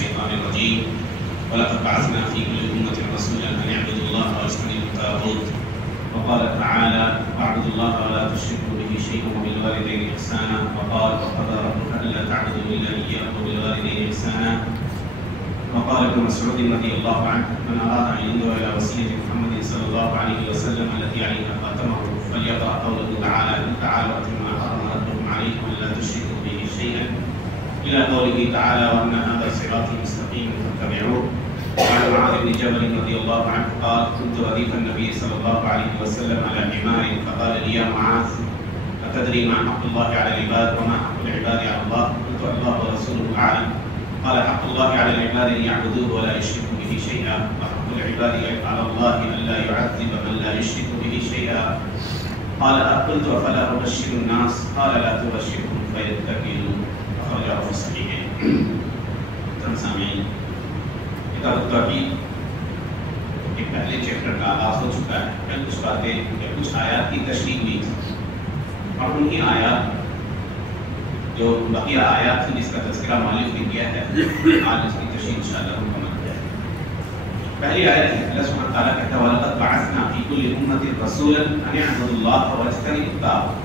الشيطان الرجيم ولقد بعثنا في كل أمة رسولا أن اعبدوا الله واجتنبوا الطاغوت وقال تعالى واعبدوا الله ولا تشركوا به شيئا وبالوالدين إحسانا وقال وقضى ربك ألا تعبدوا إلا إياه وبالوالدين إحسانا وقال ابن مسعود رضي الله عنه من أراد أن ينظر إلى وصية محمد صلى الله عليه وسلم التي عليها خاتمه فليقرأ قوله تعالى تعالوا أتموا ما حرم ربكم عليكم ألا تشركوا به شيئا إلى قوله تعالى وأن هذا صراطي مستقيما فاتبعوه. وعن معاذ بن جبل رضي الله عنه قال كنت رديف النبي صلى الله عليه وسلم على حمار فقال لي يا معاذ أتدري ما حق الله على العباد وما حق العباد على الله؟ قلت الله ورسوله أعلم. قال حق الله على العباد أن يعبدوه ولا يشركوا به شيئا وحق العباد على الله أن لا يعذب من لا يشرك به شيئا. قال قلت فلا أبشر الناس؟ قال لا تبشرهم فيتكلوا. أخرجه في الصحيحين. سامعین کتاب التوحید کے پہلے چیپٹر کا آغاز ہو چکا ہے. کل کچھ باتیں یا کچھ آیات کی تشریح ہوئی تھی اور انہی آیات جو بقیہ آیات تھی جس کا تذکرہ مؤلف نے کیا ہے آج اس کی تشریح انشاءاللہ مکمل کیا ہے. پہلی آیت ہے اللہ سبحانہ وتعالیٰ کہتا ہے وَلَقَدْ بَعَثْنَا فِي كُلِّ أُمَّةٍ رَسُولًا أَنِ اعْبُدُوا اللَّهَ وَاجْتَنِبُوا الطَّاغُوتَ.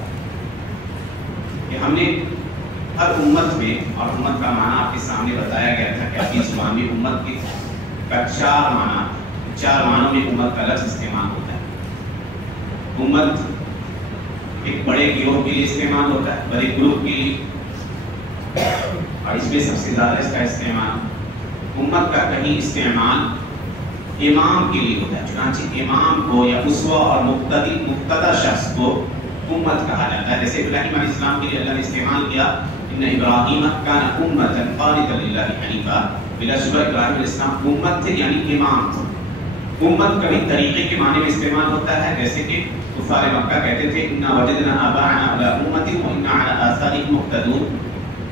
کہ ہم نے ہر امت میں، اور امت کا معنی آپ کے سامنے بتایا گیا تھا کہ اپنی زبان میں امت کے کا چار معنوں میں امت کا لفظ استعمال ہوتا ہے. امت ایک بڑے گروہ کے لیے استعمال ہوتا ہے، بڑے گروپ کے لیے، اور اس میں سب سے زیادہ اس کا استعمال امت کا کہیں استعمال امام کے لیے ہوتا ہے. چنانچہ امام کو یا اسوہ اور مقتدی شخص کو امت کہا جاتا ہے. جیسے ابراہیم علیہ السلام کے لیے اللہ نے استعمال کیا ان ابراہیم کان امۃ قانتا للہ حنیفا. بلا شبہ ابراہیم علیہ السلام امت تھے یعنی امام تھے. امت کبھی طریقے کے معنی میں استعمال ہوتا ہے، جیسے کہ کفار مکہ کہتے تھے انا وجدنا آباءنا علی امۃ وانا علی آثارہم مقتدون،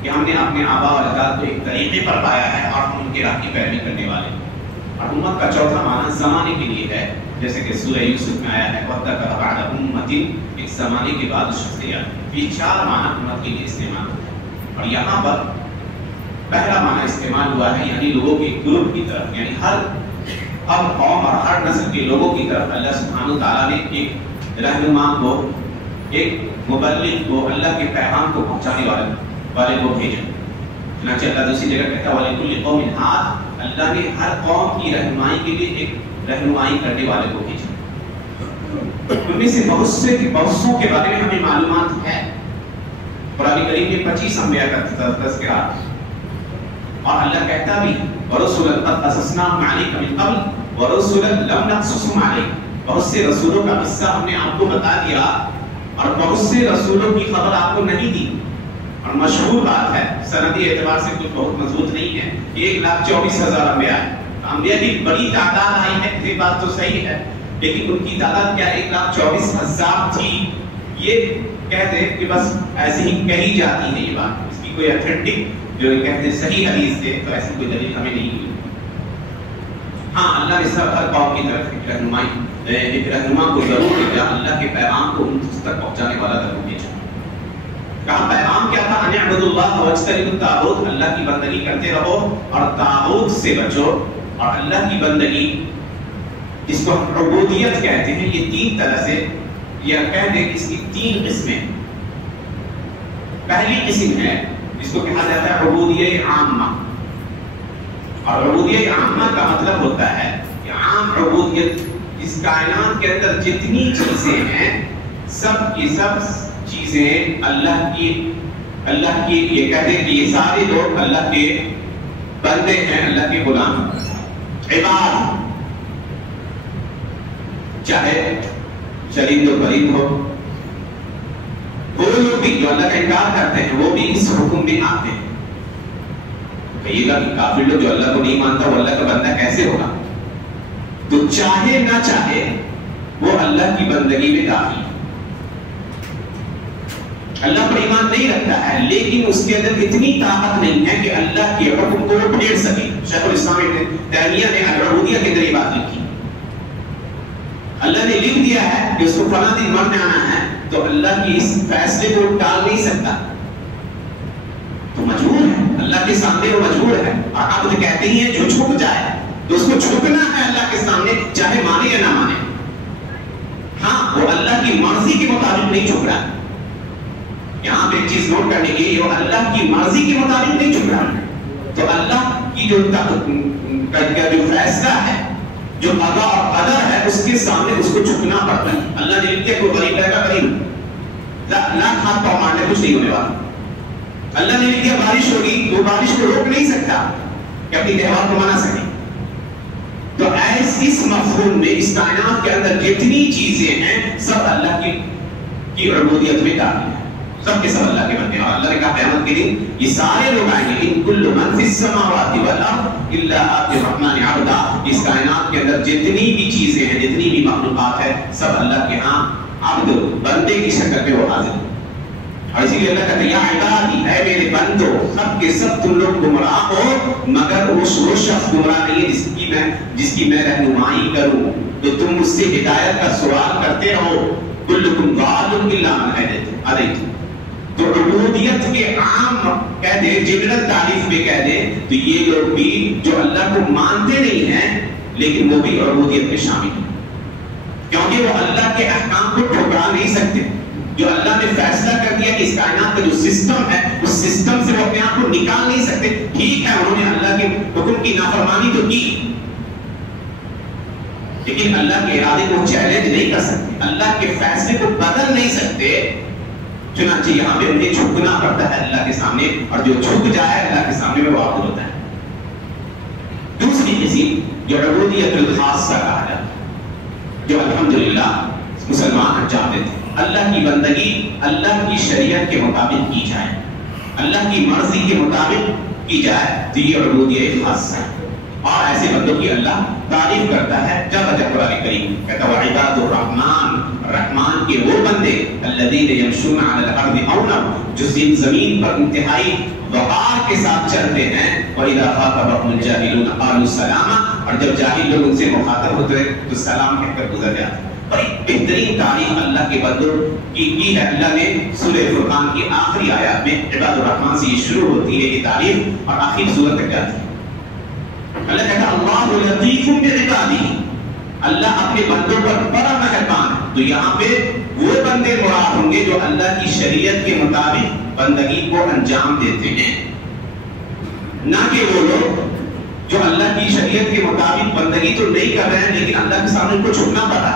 کہ ہم نے اپنے آباء و اجداد کو ایک طریقے پر پایا ہے اور ہم ان کے راہ کی پیروی کرنے والے ہیں. اور امت کا چوتھا معنی زمانے کے لیے ہے، جیسے کہ سورہ یوسف میں آیا ہے وَذَّكَرَ بَعْدَ أُمَّةٍ، ایک زمانے کے بعد شخص یاد. یہ چار معنی امت کے لیے استعمال ہوتا ہے. اور یہاں پر پہلا معنی استعمال ہوا ہے یعنی لوگوں کے گروپ کی طرف، یعنی ہر قوم اور ہر نسل کے لوگوں کی طرف اللہ سبحانہ وتعالیٰ نے ایک رہنما کو، ایک مبلغ کو، اللہ کے پیغام کو پہنچانے والے کو بھیجا. چنانچہ اللہ دوسری جگہ کہتا ہے وَلِكُلِّ قَوْمٍ هَادٍ، اللہ نے ہر قوم کی رہنمائی کے لیے ایک رہنمائی کرنے والے کو بھیجا. ان میں سے بہتوں کے بارے میں ہمیں معلومات ہے. قرآن کریم میں 25 انبیاء کا تذکرہ، اور اللہ کہتا بھی وَرُسُلًا قَدْ قَصَصْنَاهُمْ عَلَيْكَ مِنْ قَبْلُ وَرُسُلًا لَمْ نَقْصُصْهُمْ عَلَيْكَ. بہت سے رسولوں کا قصہ ہم نے آپ کو بتا دیا اور بہت سے رسولوں کی خبر آپ کو نہیں دی. اور مشہور بات ہے، سندی اعتبار سے کچھ بہت مضبوط نہیں ہے، 1,24,000 انبیاء ہیں. انبیاء کی بڑی تعداد آئی ہے، یہ بات تو صحیح ہے، لیکن ان کی تعداد کیا 1,24,000 تھی؟ یہ کہتے ہیں کہ بس ایسے ہی کہی جاتی ہے یہ بات، اس کی کوئی اتھینٹک جو کہتے ہیں صحیح حدیث سے تو ایسی کوئی دلیل ہمیں نہیں ملی. ہاں اللہ نے سب ہر قوم کی طرف ایک رہنما کو ضرور بھیجا، اللہ کے پیغام کو ان تک پہنچانے والا ضرور بھیجا. کہا پیغام کیا تھا؟ ان اعبدوا اللہ واجتنبوا الطاغوت، اللہ کی بندگی کرتے رہو اور طاغوت سے بچو. اور اللہ کی بندگی جس کو ہم عبودیت کہتے ہیں، یہ تین طرح سے یا کہتے ہیں کہ اس کی تین قسمیں. پہلی قسم ہے جس کو کہا جاتا ہے عبودیہ عامہ، اور عبودیہ عامہ کا مطلب ہوتا ہے کہ عام عبودیت، اس کائنات کے اندر جتنی چیزیں ہیں سب کی سب چیزیں اللہ کی یہ کہتے ہیں کہ یہ سارے لوگ اللہ کے بندے ہیں، اللہ کے غلام عباد. چاہے شریف و فرید ہو، وہ لوگ بھی جو اللہ کا انکار کرتے ہیں وہ بھی اس حکم میں آتے ہیں. کہیے گا کہ کافر لوگ جو اللہ کو نہیں مانتا وہ اللہ کا بندہ کیسے ہوگا؟ تو چاہے نہ چاہے وہ اللہ کی بندگی میں داخل ہے. اللہ پر ایمان نہیں رکھتا ہے لیکن اس کے اندر اتنی طاقت نہیں ہے کہ اللہ کے حکم کو وہ پھیر سکے. شیخ الاسلام ابن تیمیہ نے العبودیہ کے اندر یہ بات لکھی. اللہ نے لکھ دیا ہے کہ اس کو فلاں دن مرنے آنا ہے، تو اللہ کی اس فیصلے کو ٹال نہیں سکتا، تو مجبور ہے اللہ کے سامنے وہ مجبور ہے. اور عبد کہتے کہتی ہیں جو جھک جائے تو اس کو جھکنا ہے اللہ کے سامنے، چاہے مانے یا نہ مانے. ہاں وہ اللہ کی مرضی کے مطابق نہیں جھک رہا. یہاں پہ ایک چیز نوٹ کرنے کی، وہ اللہ کی مرضی کے مطابق نہیں جھک رہا. تو اللہ کی جو فیصلہ ہے، جو قضا اور قدر ہے، اس کے سامنے اس کو جھکنا پڑتا ہے. اللہ نے لکھ کے کوئی غریب رہے گا، غریب لاکھ ہاتھ پاؤں مارنے کچھ نہیں ہونے والا. اللہ نے لکھ دیا بارش ہوگی، وہ بارش کو روک نہیں سکتا کہ اپنی تہوار کو منا سکے. تو اس مفہوم میں اس کائنات کے اندر جتنی چیزیں ہیں سب اللہ کی عبودیت میں داخل ہیں، سب کے سب اللہ کے بندے ہیں. اور اللہ نے کہا قیامت کے دن یہ سارے لوگ آئیں گے، ان کل من فی السماوات والارض الا آتی الرحمن عبدا. اس کائنات کے اندر جتنی بھی چیزیں ہیں، جتنی بھی مخلوقات ہیں، سب اللہ کے ہاں عبد، بندے کی شکل میں وہ حاضر ہیں. اور اسی لیے اللہ کہتا ہے یا عبادی، اے میرے بندو، سب کے سب تم لوگ گمراہ ہو مگر وہ شخص گمراہ نہیں ہے جس کی میں رہنمائی کروں. تو تم مجھ سے ہدایت کا سوال کرتے رہو. کلکم ضال الا من ہدیت. تو عبودیت کے عام کہہ دے، جنرل تعریف میں کہہ دے تو یہ لوگ بھی جو اللہ کو مانتے نہیں ہیں لیکن وہ بھی عبودیت میں شامل ہیں، کیونکہ وہ اللہ کے احکام کو ٹھکرا نہیں سکتے. جو اللہ نے فیصلہ کر دیا کہ اس کائنات کا جو سسٹم ہے، اس سسٹم سے وہ اپنے آپ کو نکال نہیں سکتے. ٹھیک ہے انہوں نے اللہ کے حکم کی نافرمانی تو کی، لیکن اللہ کے ارادے کو چیلنج نہیں کر سکتے، اللہ کے فیصلے کو بدل نہیں سکتے. چنانچہ یہاں پہ انہیں جھکنا پڑتا ہے اللہ کے سامنے، اور جو جھک جائے اللہ کے سامنے میں وہ عبد ہوتا ہے. دوسری قسم جو عبودیت الخاصہ کہا جاتا ہے، جو الحمدللہ مسلمان انجام دیتے ہیں. اللہ کی بندگی اللہ کی شریعت کے مطابق کی جائے، اللہ کی مرضی کے مطابق کی جائے تو یہ عبودیت خاصہ ہے. اور ایسے بندوں کی اللہ تعریف کرتا ہے جب قرآن کریم کہتا ہے عباد الرحمن، رحمان کے وہ بندے الذین یمشون علی الارض اونا، جو زمین پر انتہائی وقار کے ساتھ چلتے ہیں. وَإِذَا خَاطَبَهُمُ الْجَاهِلُونَ قَالُوا سَلَامًا، اور جب جاہل لوگ ان سے مخاطب ہوتے ہیں تو سلام کہہ کر گزر جاتے ہیں. اور ایک بہترین تعریف اللہ کے بندوں کی ہے. اللہ نے سورہ فرقان کی آخری آیات میں عباد الرحمن سے یہ شروع ہوتی ہے یہ تعریف اور آخری سورت تک جاتی ہے. اللہ کہتا ہے اللہ لطیف بعبادہ، اللہ اپنے بندوں پر بڑا مہربان ہے. تو یہاں پہ وہ بندے مراد ہوں گے جو اللہ کی شریعت کے مطابق بندگی کو انجام دیتے ہیں، نہ کہ وہ لوگ جو اللہ کی شریعت کے مطابق بندگی تو نہیں کر رہے ہیں لیکن اللہ کے سامنے کو جھکنا پڑا.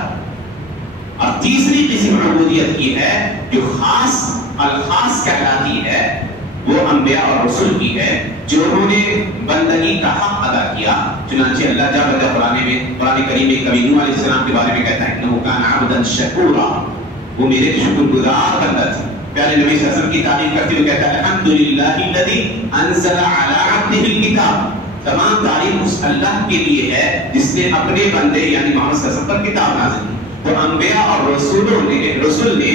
اور تیسری قسم عبودیت کی ہے جو خاص الخاص کہلاتی ہے، وہ انبیاء اور رسول کی ہے جو انہوں نے بندگی کا حق ادا کیا. چنانچہ اللہ جل قرآن کریم میں کبھی نوح علیہ السلام کے بارے میں کہتا ہے انہ کان عبدا شکورا، وہ میرے شکر گزار بندہ تھے. پیارے نبی صلی اللہ علیہ وسلم کی تعریف کرتے ہوئے کہتا ہے الحمدللہ الذی انزل علی عبدہ الکتاب، تمام تعریف اس اللہ کے لیے ہے جس نے اپنے بندے یعنی محمد صلی اللہ علیہ وسلم پر کتاب نازل کی. تو انبیاء اور رسول نے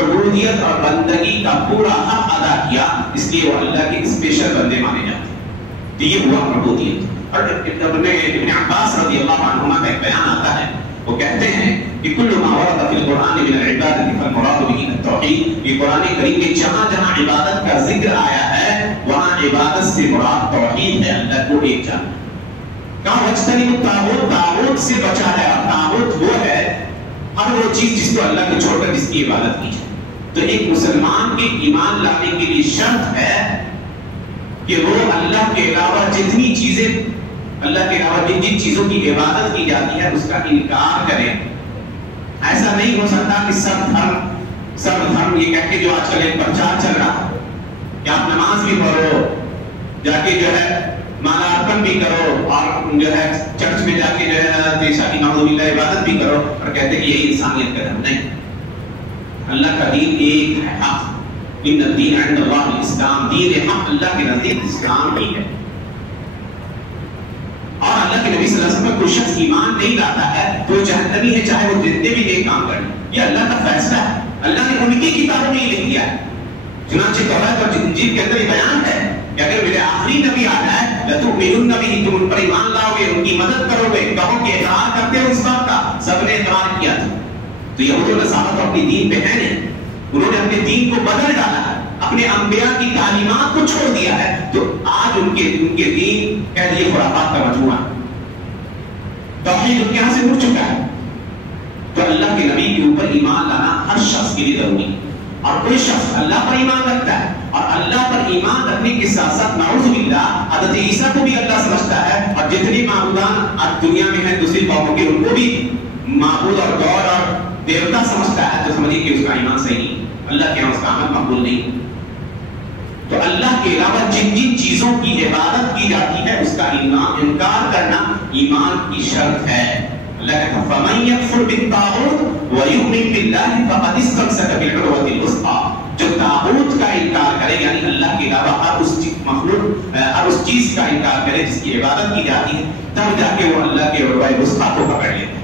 عبودیت اور بندگی کا پورا حق ادا کیا، اس لیے وہ اللہ کے اسپیشل بندے مانے جاتے ہیں. تو یہ ہوا عبودیت. اور ابن عباس رضی اللہ عنہما کا ایک بیان آتا ہے، وہ کہتے ہیں کہ کل ما ورد فی القرآن من العبادت فالمراد به التوحید. یہ قرآن کریم میں جہاں جہاں عبادت کا ذکر آیا ہے وہاں عبادت سے مراد توحید ہے، اللہ کو ایک جاننا. کہاں وجتنبوا الطاغوت، طاغوت سے بچا ہے. اور طاغوت وہ ہے ہر وہ چیز جس کو اللہ کو چھوڑ کر جس کی عبادت کی جائے. تو ایک مسلمان کے ایمان لانے کے لیے شرط ہے کہ وہ اللہ کے علاوہ جتنی چیزیں، اللہ کے علاوہ جن جن چیزوں کی عبادت کی جاتی ہے اس کا انکار کرے. ایسا نہیں ہو سکتا کہ سب دھرم یہ کہہ کے جو آج کل ایک پرچار چل رہا ہے کہ آپ نماز بھی پڑھو، جا کے جو ہے مالا ارپن بھی کرو، اور جو ہے چرچ میں جا کے جو ہے دیشا کی نعوذ باللہ عبادت بھی کرو، اور کہتے ہیں کہ یہی انسانیت کا دھرم. نہیں، اللہ کا دین ایک ہے، حق. ان الدین عند اللہ الاسلام، دین حق اللہ کے نزدیک اسلام ہی ہے. اور اللہ کے نبی صلی اللہ علیہ وسلم کوئی شخص ایمان نہیں لاتا ہے تو وہ جہنمی ہے، چاہے وہ جتنے بھی نیک کام کریں. یہ اللہ کا فیصلہ ہے، اللہ نے ان کی کتابوں میں لکھ دیا ہے. چنانچہ تورات اور انجیل کے اندر یہ بیان ہے کہ اگر میرے آخری نبی آ جائے لتؤمنن بہ، تم ان پر ایمان لاؤ گے، ان کی مدد کرو گے. کہو کہ اقرار کرتے ہو اس بات کا، سب نے اقرار کیا تھا. تو یہود و نصارہ تو اپنی دین پہ ہیں نہیں، انہوں نے اپنے دین کو بدل ڈالا ہے، اپنے انبیاء کی تعلیمات کو چھوڑ دیا ہے. تو آج ان کے دین کہہ دیے خرافات توحید ان کے یہاں سے اٹھ چکا ہے. تو اللہ کے نبی کے اوپر ایمان لانا ہر شخص کے لیے ضروری ہے. اور کوئی شخص اللہ پر ایمان رکھتا ہے اور اللہ پر ایمان رکھنے کے ساتھ ساتھ نعوذ باللہ حضرت عیسیٰ کو بھی اللہ سمجھتا ہے اور جتنی معبودان آج دنیا میں ہیں دوسری قوموں کے ان کو بھی معبود اور گاڈ اور دیوتا سمجھتا ہے, تو سمجھیے کہ اس کا ایمان صحیح نہیں, اللہ کے یہاں اس کا عمل مقبول نہیں. تو اللہ کے علاوہ جن جن چیزوں کی عبادت کی جاتی ہے اس کا انکار کرنا ایمان کی شرط ہے. اللہ کہتا ہے فَمَن يَكْفُرْ بِالطَّاغُوتِ وَيُؤْمِن بِاللَّهِ فَقَدِ اسْتَمْسَكَ بِالْعُرْوَةِ الْوُثْقَىٰ. جو طاغوت کا انکار کرے یعنی اللہ کے علاوہ ہر اس مخلوق ہر اس چیز کا انکار کرے جس کی عبادت کی جاتی ہے, تب جا کے وہ اللہ کے عروہ الوثقیٰ کو پکڑ لیتے ہیں.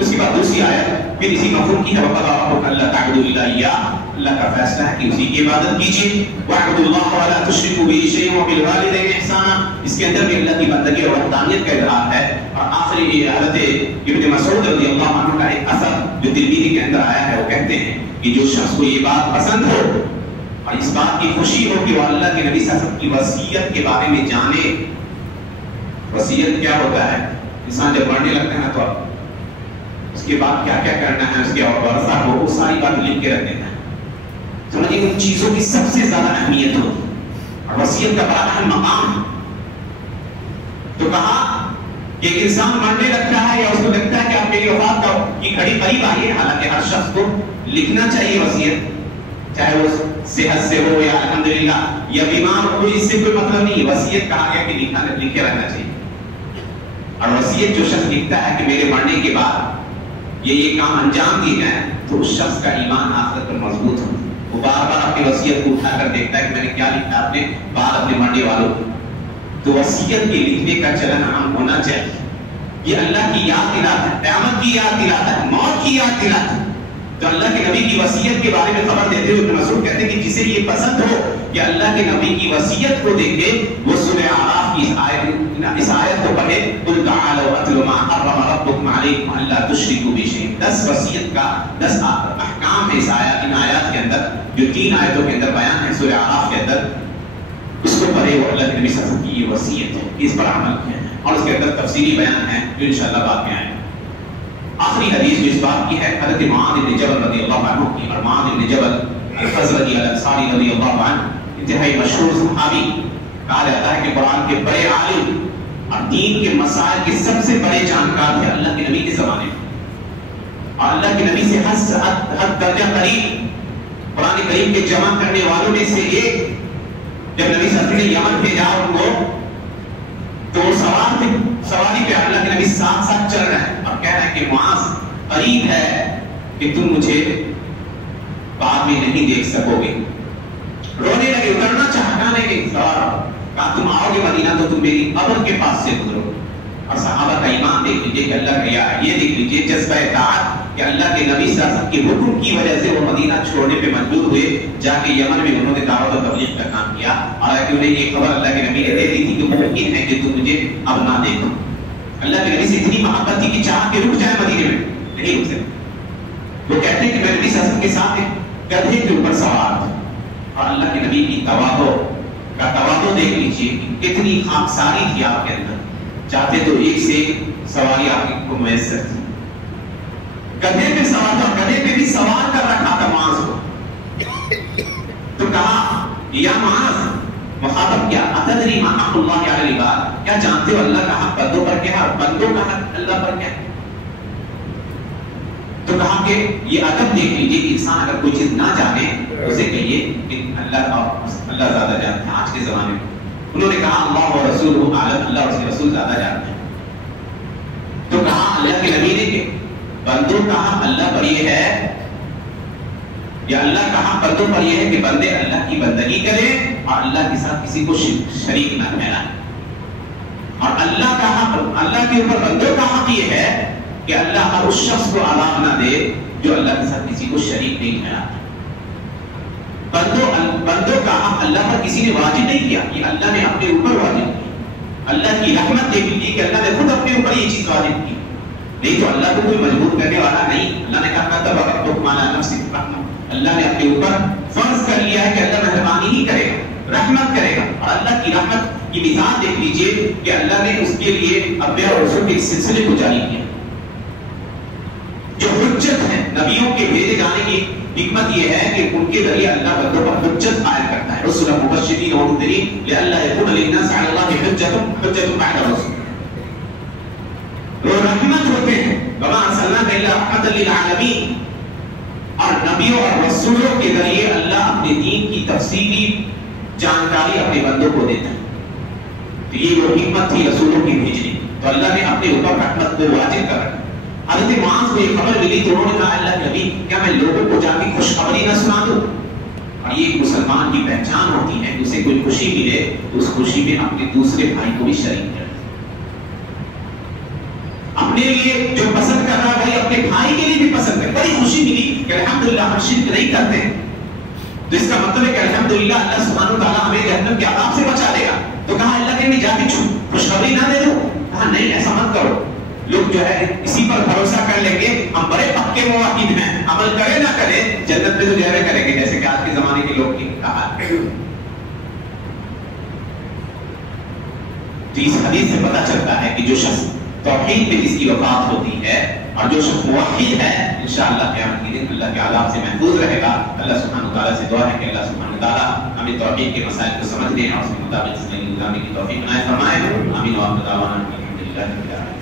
اس کے بعد دوسری آیت پھر اسی مفہوم کی جب اللہ تعبدوا الا ایاہ, اللہ کا فیصلہ ہے کہ اسی کی عبادت کیجیے. وَاعْبُدُوا اللَّهَ وَلَا تُشْرِكُوا بِهِ شَيْئًا وَبِالْوَالِدَيْنِ إِحْسَانًا. اس کے اندر بھی اللہ کی بندگی اور وحدانیت کا اظہار ہے. اور آخری حضرت ابن مسعود رضی اللہ عنہ کا ایک اثر جو ترمذی کے اندر آیا ہے, وہ کہتے ہیں کہ جو شخص کو یہ بات پسند ہو اور اس بات کی خوشی ہو کہ وہ اللہ کے نبی صلی اللہ علیہ وسلم کی وصیت کے بارے میں جانے. وصیت کیا ہوتا ہے؟ انسان جب مرنے لگتا ہے تو اس کے بعد کیا کیا کرنا ہے, اس کے ورثہ کو وہ ساری بات لکھ کے رکھ دینا ہے. سمجھیے ان چیزوں کی سب سے زیادہ اہمیت ہوتی ہے اور وصیت کا بڑا اہم مقام ہے. تو کہا کہ ایک انسان مرنے لگتا ہے یا اس کو لگتا ہے کہ اب میری وفات کی گھڑی قریب آئی ہے, حالانکہ ہر شخص کو لکھنا چاہیے وصیت, چاہے وہ صحت سے ہو یا الحمدللہ یا بیمار ہو, اس سے کوئی مطلب نہیں ہے. وصیت کہا گیا کہ لکھ کے رکھنا چاہیے. اور وصیت جو شخص لکھتا ہے کہ میرے مرنے کے بعد یہ کام انجام دیے جائیں, تو اس شخص کا ایمان آخرت پر مضبوط ہو. وہ بار بار اپنی وصیت کو اٹھا کر دیکھتا ہے کہ میں نے کیا لکھا اپنے بعد اپنے مرنے والوں کو. تو وصیت کے لکھنے کا چلن عام ہونا چاہیے. یہ اللہ کی یاد دلاتا ہے, قیامت کی یاد دلاتا ہے, موت کی یاد دلاتا ہے. تو اللہ کے نبی کی وصیت کے بارے میں خبر دیتے ہوئے ابن مسعود کہتے ہیں کہ جسے یہ پسند ہو کہ اللہ کے نبی کی وصیت کو دیکھے, وہ سورہ اعراف کی اس آیت کو پڑھے, قُلْ تَعَالَوْا أَتْلُ مَا حَرَّمَ رَبُّكُمْ عَلَيْكُمْ أَلَّا تُشْرِكُوا بِهِ شَيْئًا. 10 وصیت کا 10 احکام ہے ان آیات کے اندر, جو 3 آیتوں کے اندر بیان ہے سورہ اعراف کے اندر. اس کو پڑھے, وہ اللہ کے نبی صلی اللہ علیہ وسلم کی یہ وصیت ہے, اس پر عمل کیا ہے, اور اس کے اندر تفصیلی بیان ہے جو انشاءاللہ بعد میں آئے گا. آخری حدیث جو اس بات کی ہے حضرت معاذ بن جبل رضی اللہ عنہ کی, اور معاذ بن جبل الخزرجی الانصاری رضی اللہ عنہ انتہائی مشہور صحابی, کہا جاتا ہے کہ قرآن کے بڑے عالم اور دین کے مسائل کے سب سے بڑے جانکار تھے اللہ کے نبی کے زمانے میں, اور اللہ کے نبی سے حد درجہ قریب قرآن کریم کے جمع کرنے والوں میں سے ایک. جب نبی صلی اللہ علیہ وسلم نے یمن بھیجا ان کو, تو وہ سواری پہ اللہ کے نبی ساتھ ساتھ چل رہے ہیں اور کہہ رہے ہیں کہ معاذ قریب ہے کہ تم مجھے بعد میں نہیں دیکھ سکو گے. رونے لگے, اترنا چاہتا نہیں سوار, کہا تم آؤ گے مدینہ تو تم میری قبر کے پاس سے گزرو. اور صحابہ کا ایمان دیکھ لیجیے کہ اللہ کا یہ دیکھ لیجیے جذبہ اطاعت کہ اللہ کے نبی صلی اللہ علیہ وسلم کے حکم کی وجہ سے وہ مدینہ چھوڑنے پہ مجبور ہوئے, جا کے یمن میں انہوں نے دعوت و تبلیغ کا کام کیا. حالانکہ انہیں یہ خبر اللہ کے نبی نے دے دی تھی کہ ممکن ہے کہ تم مجھے اب نہ دیکھو. اللہ کے نبی سے اتنی محبت تھی کہ چاہ کے رک جائے مدینے میں, نہیں رک سکتے. وہ کہتے ہیں کہ میں نبی صلی اللہ علیہ وسلم کے ساتھ ایک گدھے کے اوپر سوار تھا, اور اللہ کے نبی کی تواضع دیکھ لیجیے کتنی خاکساری تھی آپ کے اندر. چاہتے تو ایک سے ایک سواری آپ کو میسر تھی. گدھے پہ سوار تھا, گدھے پہ بھی سوار کر رکھا تھا معاذ کو. تو کہا یا معاذ, مخاطب کیا, اتدری ما حق اللہ علی العباد, کیا جانتے ہو اللہ کا حق بندوں پر کیا ہے, بندوں کا حق اللہ پر کیا ہے. تو کہا کہ یہ ادب دیکھ لیجیے کہ انسان اگر کوئی چیز نہ جانے اسے کہیے کہ اللہ زیادہ جانتا ہے. آج کے زمانے میں انہوں نے کہا اللہ و رسول عالم, اللہ اور اس کے رسول زیادہ جانتے ہیں. تو کہا اللہ کے نبی نے کہ بندوں کا حق اللہ پر یہ ہے, یا اللہ کا حق بندوں پر یہ ہے کہ بندے اللہ کی بندگی کریں اور اللہ کے ساتھ کسی کو شریک نہ ٹھہرائیں. اور اللہ کا حق, اللہ کے اوپر بندوں کا حق یہ ہے کہ اللہ ہر اس شخص کو عذاب نہ دے جو اللہ کے ساتھ کسی کو شریک نہیں ٹھہراتا. بندوں کا حق اللہ پر کسی نے واجب نہیں کیا, یہ اللہ نے اپنے اوپر واجب کیا. اللہ کی رحمت دیکھ لیجیے کہ اللہ نے خود اپنے اوپر یہ چیز واجب کی, نہیں تو اللہ کو کوئی مجبور کرنے والا نہیں. اللہ نے کہا تب اگر تو مانا نفس رحمت, اللہ نے اپنے اوپر فرض کر لیا ہے کہ اللہ مہربانی ہی کرے گا, رحمت کرے گا. اور اللہ کی رحمت کی مثال دیکھ لیجئے کہ اللہ نے اس کے لیے انبیاء اور رسول کے سلسلے کو جاری کیا. جو حجت ہے نبیوں کے بھیجے جانے کی حکمت یہ ہے کہ ان کے ذریعے اللہ بندوں پر حجت قائم کرتا ہے. رسول مبشرین و منذرین لئلا یکون للناس علی اللہ حجت بعد الرسل. وہ رحمت ہوتے ہیں وما ارسلناک الا رحمۃ للعالمین. اور نبیوں اور رسولوں کے ذریعے اللہ اپنے دین کی تفصیلی جانکاری اپنے بندوں کو دیتا ہے. تو یہ وہ حکمت تھی رسولوں کی بھیجنے. تو اللہ نے اپنے اوپر رحمت کو واجب کر رکھا. حضرت معاذ کو یہ خبر ملی تو انہوں نے کہا اللہ کے نبی کیا میں لوگوں کو جا کے خوشخبری نہ سنا دوں؟ اور یہ ایک مسلمان کی پہچان ہوتی ہے کہ اسے کوئی خوشی ملے تو اس خوشی میں اپنے دوسرے بھائی کو بھی شریک کرے. اپنے لیے جو پسند کر رہا ہے اپنے بھائی کے لیے بھی پسند کرے. بڑی خوشی ملی کہ الحمدللہ ہم شرک نہیں کرتے. تو اس کا مطلب ہے کہ الحمدللہ اللہ سبحانہ و تعالیٰ ہمیں جہنم کے عذاب سے بچا دے گا. تو کہا اللہ کے نبی جا کے خوشخبری نہ دے دو؟ کہا نہیں ایسا مت کرو. لوگ جو ہے اسی پر بھروسہ کر لیں گے ہم بڑے پکے موحد ہیں عمل کرے نہ کرے جنت میں تو جہرے کریں گے جیسے کہ آج کے زمانے کے لوگ کی کہا. تو اس حدیث سے پتہ چلتا ہے کہ جو شخص توحید میں جس کی وفات ہوتی ہے اور جو شخص موحد ہے انشاءاللہ قیامت کے دن اللہ کے عذاب سے محفوظ رہے گا. اللہ سبحانہ تعالیٰ سے دعا ہے کہ اللہ سبحانہ تعالیٰ ہمیں توحید کے مسائل کو سمجھنے اور اس کے مطابق زندگی گزارنے کی توفیق عنایت فرمائے. آمین. وآخر دعوانا الحمدللہ رب العالمین.